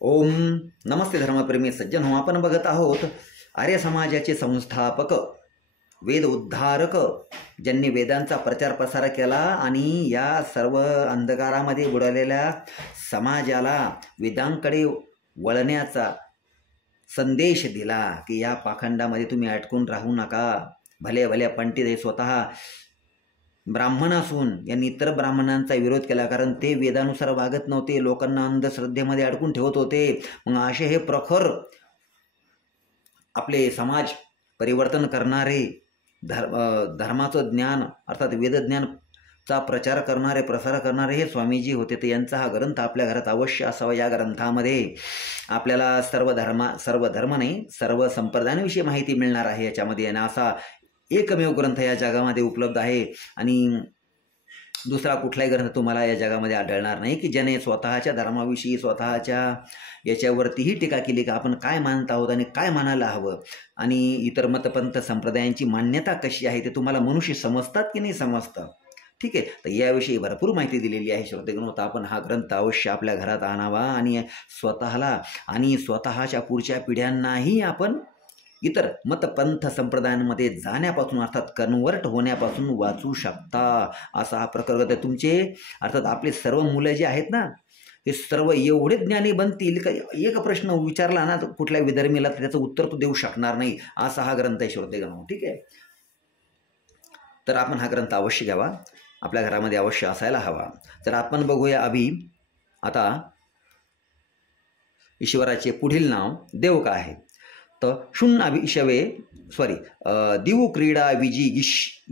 ओम नमस्ते धर्मप्रेमी सज्जन हो. आपण बघत आहोत आर्य समाजाचे संस्थापक, वेद उद्धारक, ज्यांनी वेदांचा प्रचार प्रसार केला आणि या सर्व अंधकारामध्ये बुडालेल्या समाजाला वेदांकडे वळण्याचा संदेश दिला की या पाखंडामध्ये तुम्ही अटकून राहू नका. भले भले पंडित हे स्वतः ब्राह्मण असून यांनी इतर ब्राह्मणांचा विरोध केला, कारण ते वेदानुसार वागत नव्हते, लोकांना अंधश्रद्धेमध्ये अडकून ठेवत होते. मग असे हे प्रखर आपले समाज परिवर्तन करणारे, धर्माचं ज्ञान अर्थात वेदज्ञानचा प्रचार करणारे, प्रसार करणारे हे स्वामीजी होते. तर यांचा हा ग्रंथ आपल्या घरात अवश्य असावा. या ग्रंथामध्ये आपल्याला सर्व धर्म नाही, सर्व संप्रदायांविषयी माहिती मिळणार आहे. याच्यामध्ये आणि असा एकमेव ग्रंथ या जगामध्ये उपलब्ध आहे आणि दुसरा कुठलाही ग्रंथ तुम्हाला या जगामध्ये आढळणार नाही की ज्याने स्वतःच्या धर्माविषयी, स्वतःच्या याच्यावरतीही टीका केली का आपण काय मानत आहोत आणि काय मानायला हवं आणि इतर मतपंथ संप्रदायांची मान्यता कशी आहे ते तुम्हाला मनुष्य समजतात की नाही समजतं. ठीक आहे, तर याविषयी भरपूर माहिती दिलेली आहे श्रोतेगण. तर आपण हा ग्रंथ अवश्य आपल्या घरात आणावा आणि स्वतःला आणि स्वतःच्या पुढच्या पिढ्यांनाही आपण इतर मतपंथ संप्रदायांमध्ये जाण्यापासून अर्थात कन्वर्ट होण्यापासून वाचू शकता. असा हा प्रकार आहे. तुमचे अर्थात आपले सर्व मुलं जे आहेत ना, हे सर्व एवढे ज्ञानी बनतील का एक प्रश्न विचारला ना कुठल्या विधर्मीला तर त्याचं उत्तर तो देऊ शकणार नाही. असा हा ग्रंथ आहे श्रोतेगण. ठीक आहे, तर आपण हा ग्रंथ अवश्य घ्यावा, आपल्या घरामध्ये अवश्य असायला हवा. तर आपण बघूया आता ईश्वराचे पुढील नाव देव का आहे. तर शून्य अभिषवे दिवु क्रीडा विजी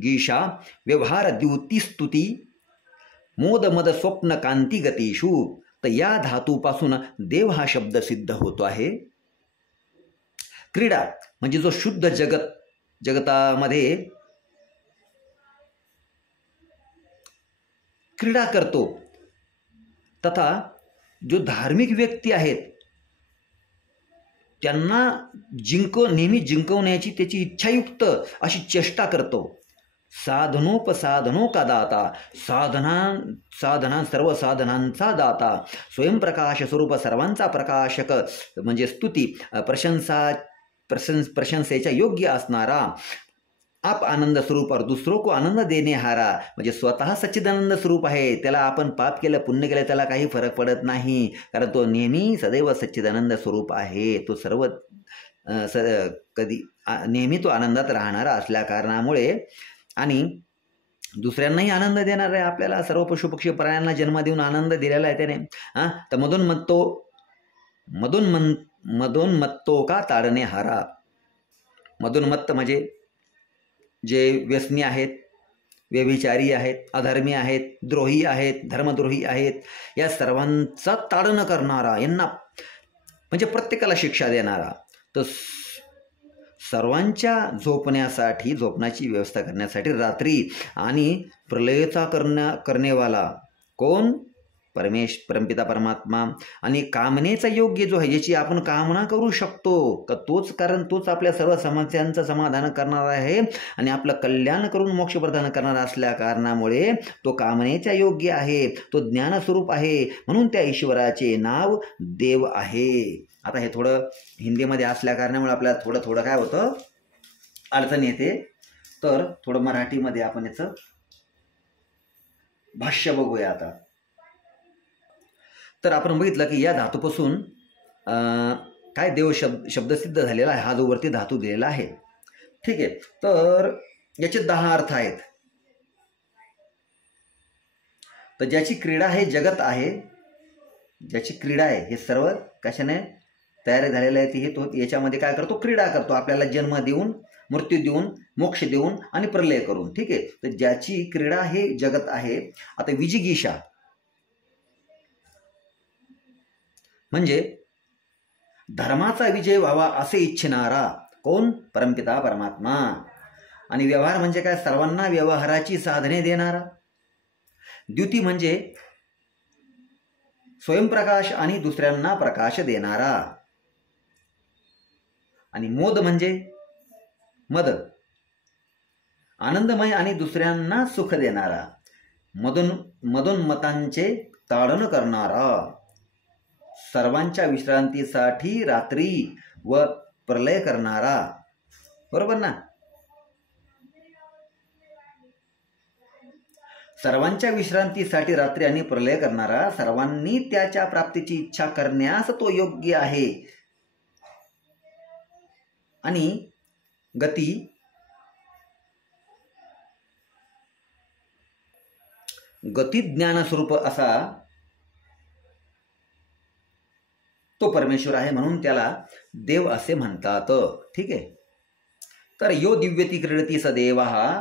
गीषा व्यवहार द्युती स्तुती मोद मद स्वप्न कांती गतीषु. तर या धातूपासून देव हा शब्द सिद्ध होतो आहे. क्रीडा म्हणजे जो शुद्ध जगतामध्ये क्रीडा करतो, तथा जो धार्मिक व्यक्ती आहेत त्यांना नेहमी जिंकवण्याची त्याची इच्छायुक्त अशी चेष्टा करतो. साधनोपसाधनो का दाता, सर्व साधनांचा दाता, स्वयंप्रकाश स्वरूप सर्वांचा प्रकाशक म्हणजे स्तुती प्रशंसेच्या योग्य असणारा, आप आनंद स्वरूप और दूसरों को आनंद देने हारा म्हणजे स्वतः सच्चिदानंद स्वरूप आहे. त्याला आपण पाप केलं पुण्य केलं त्याला काही फरक पडत नाही, कारण तो नेहमी सदैव सच्चिदानंद स्वरूप आहे. तो सर्व नेहमी तो आनंदात राहणारा असल्या कारणामुळे आणि दुसऱ्यांनाही आनंद देणार आहे. आपल्याला सर्व पशुपक्षी प्राण्यांना जन्म देऊन आनंद दिलेला आहे त्याने. तर मदोन्मत्तो का ताडणे हारा. मदोन्मत्त म्हणजे जे व्यसनी आहेत, व्यभिचारी आहेत, अधर्मी आहेत, द्रोही आहेत, धर्मद्रोही आहेत, या सर्वांचा ताडण करणारा, यांना म्हणजे प्रत्येकाला शिक्षा देणारा. तर सर्वांच्या झोपण्याची व्यवस्था करण्यासाठी रात्री आणि प्रलयचा करणेवाला कोण? परमपिता परमात्मा. आणि कामनेचा योग्य जो आहे, ज्याची आपण कामना करू शकतो का तोच आपल्या सर्व समस्यांचं समाधान करणार आहे आणि आपलं कल्याण करून मोक्ष प्रदान करणार असल्या कारणामुळे तो कामनेच्या योग्य आहे, तो ज्ञानस्वरूप आहे. म्हणून त्या ईश्वराचे नाव देव आहे. आता हे थोडं हिंदीमध्ये असल्या कारणामुळे आपल्याला थोडं काय होतं, अडचण येते. तर थोडं मराठीमध्ये आपण याचं भाष्य बघूया. आता तर आपण बघितलं की या धातूपासून काय देव शब्दसिद्ध झालेला आहे. हा जो वरती धातू दिलेला आहे. ठीक आहे, तर याचे 10 अर्थ आहेत. तर ज्याची क्रीडा हे जगत आहे, ज्याची क्रीडा आहे हे सर्व कशाने तयार झालेलं आहे, ती तो याच्यामध्ये काय करतो, क्रीडा करतो. आपल्याला जन्म देऊन, मृत्यू देऊन, मोक्ष देऊन आणि प्रलय करून. ठीक आहे, तर ज्याची क्रीडा हे जगत आहे. आता विजिगीषा म्हणजे धर्माचा विजय व्हावा असे इच्छिणारा कोण? परमपिता परमात्मा. आणि व्यवहार म्हणजे काय? सर्वांना व्यवहाराची साधने देणारा. द्युती म्हणजे स्वयंप्रकाश आणि दुसऱ्यांना प्रकाश देणारा. आणि मोद म्हणजे आनंदमय आणि दुसऱ्यांना सुख देणारा. मदोन्मतांचे ताडण करणारा. सर्वांच्या विश्रांतीसाठी रात्री व प्रलय करणारा, बरोबर ना? सर्वांच्या विश्रांतीसाठी रात्री आणि प्रलय करणारा, सर्वांनी त्याच्या प्राप्तीची इच्छा करण्यास तो योग्य आहे. आणि गती ज्ञानस्वरूप असा तो परमेश्वर आहे, म्हणून त्याला देव असे म्हणतात. ठीक आहे. तर यो दिव्यती क्रीडती सदेव हा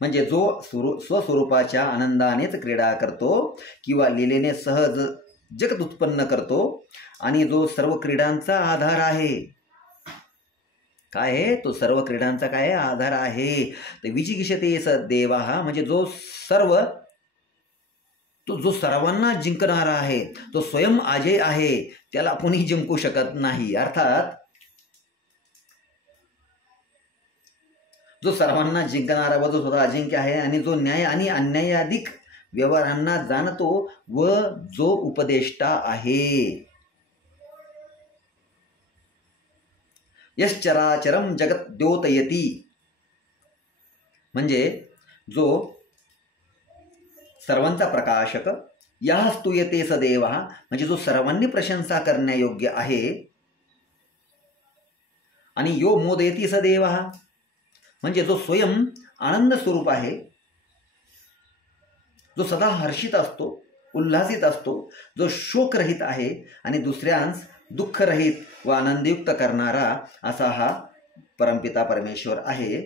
म्हणजे जो स्वस्वरूपाच्या आनंदानेच क्रीडा करतो किंवा लीलेने सहज जगत उत्पन्न करतो आणि जो सर्व क्रीडांचा आधार आहे. काय आहे तो? सर्व क्रीडांचा काय आधार आहे. तर विजिगिषते स देवा म्हणजे जो सर्वांना जिंकणारा आहे, तो स्वयं अजय आहे, त्याला कोणी जिंकू शकत नाही. अर्थात जो सर्वांना जिंकणारा व जो स्वतः अजिंक्य आहे आणि जो न्याय आणि अन्यायाधिक व्यवहारांना जाणतो व जो उपदेष्टा आहे. यश्चराचरम जगत द्योतयती म्हणजे जो सर्वांचा प्रकाशक, या स्तूयते सदैव म्हणजे जो सर्वांनी प्रशंसा करण्यायोग्य आहे. आणि यो मोदयती सदैव म्हणजे जो स्वयं आनंद स्वरूप आहे, जो सदा हर्षित असतो, उल्हासित असतो, जो शोकरहित आहे आणि दुसऱ्यांस दुःखरहित व आनंदयुक्त करणारा असा हा परमपिता परमेश्वर आहे.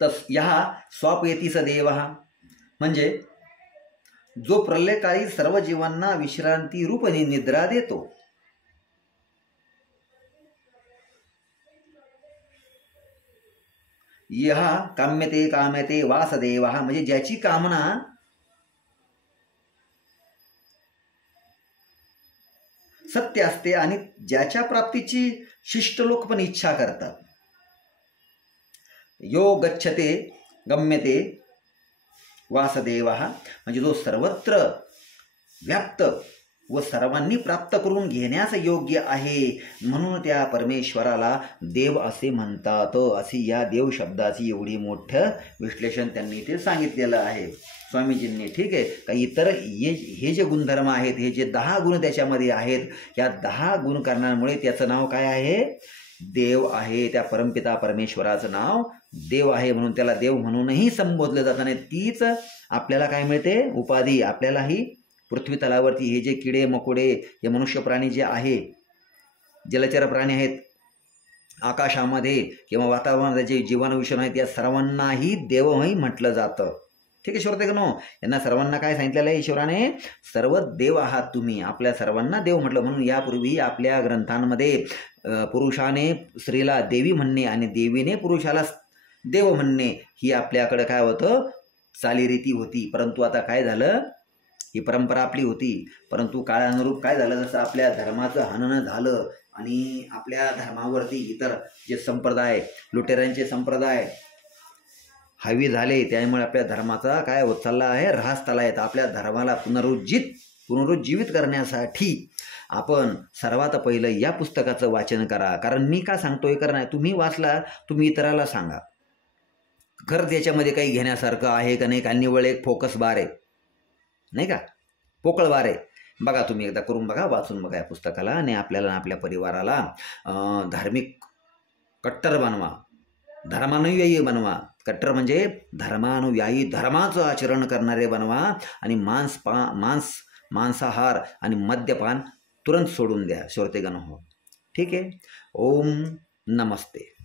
तस या स्वापयती सदैव म्हणजे जो प्रलयकाळी सर्व जीवांना विश्रांती रूपी निद्रा देतो. यह काम्यते काम्यते वासदेव म्हणजे ज्याची कामना सत्य असते आणि ज्याच्या प्राप्तीची शिष्ट लोक पण इच्छा करतात. यो गच्छते गम्यते वासदेव म्हणजे जो सर्वत्र व्याप्त व सर्वांनी प्राप्त करून घेण्यास योग्य आहे, म्हणून त्या परमेश्वराला देव असे म्हणतात. अशी या देव शब्दाची एवढी मोठं विश्लेषण त्यांनी ते सांगितलेलं आहे स्वामीजींनी. ठीक आहे. काही इतर हे जे गुणधर्म आहेत, हे जे 10 गुण त्याच्यामध्ये आहेत, या 10 गुण कारणांमुळे त्याचं नाव काय आहे? देव आहे. त्या परमपिता परमेश्वराचं नाव देव आहे, म्हणून त्याला देव म्हणूनही संबोधलं जातं. आणि तीच आपल्याला काय मिळते? उपाधी. आपल्यालाही पृथ्वी तलावरती हे जे किडे मकोडे, हे मनुष्य प्राणी जे आहे, जलचर प्राणी आहेत, आकाशामध्ये किंवा वातावरणात जे जीवाणू विषाणू आहेत, या सर्वांनाही देवही म्हटलं जातं. ठीक आहे श्रोतेगणो, यांना सर्वांना काय सांगितलेलं आहे ईश्वराने? सर्व देव आहात तुम्ही. आपल्या सर्वांना देव म्हटलं. म्हणून यापूर्वी आपल्या ग्रंथांमध्ये पुरुषाने स्त्रीला देवी म्हणणे आणि देवीने पुरुषाला देव म्हणणे ही आपल्याकडे काय होतं? चालीरीती होती. परंतु आता काय झालं? ही परंपरा आपली होती, परंतु काळानुरूप काय झालं? जसं आपल्या धर्माचं हनन झालं आणि आपल्या धर्मावरती इतर जे संप्रदाय, लुटेरांचे संप्रदाय हावी झाले, त्यामुळे आपल्या धर्माचा काय होत चालला आहे? ऱ्हास चालला आहे. आपल्या धर्माला पुनरुज्जीवित करण्यासाठी आपण सर्वात पहिलं या पुस्तकाचं वाचन करा. कारण मी का सांगतोय? कारण तुम्ही वाचला, तुम्ही इतराला सांगा. खरंच याच्यामध्ये काही घेण्यासारखं आहे का नाही? का निव्वळ एक फोकस बार आहे, नाही का? पोकळ बार आहे. बघा, तुम्ही एकदा करून बघा, वाचून बघा या पुस्तकाला आणि आपल्याला आपल्या परिवाराला धार्मिक कट्टर बनवा, धर्मानुयायी बनवा. कट्टर म्हणजे धर्मानुयायी, धर्माचं आचरण करणारे बनवा. आणि मांसाहार आणि मद्यपान तुरंत सोडून द्या श्रोतेगण हो. ठीक आहे. ओम नमस्ते.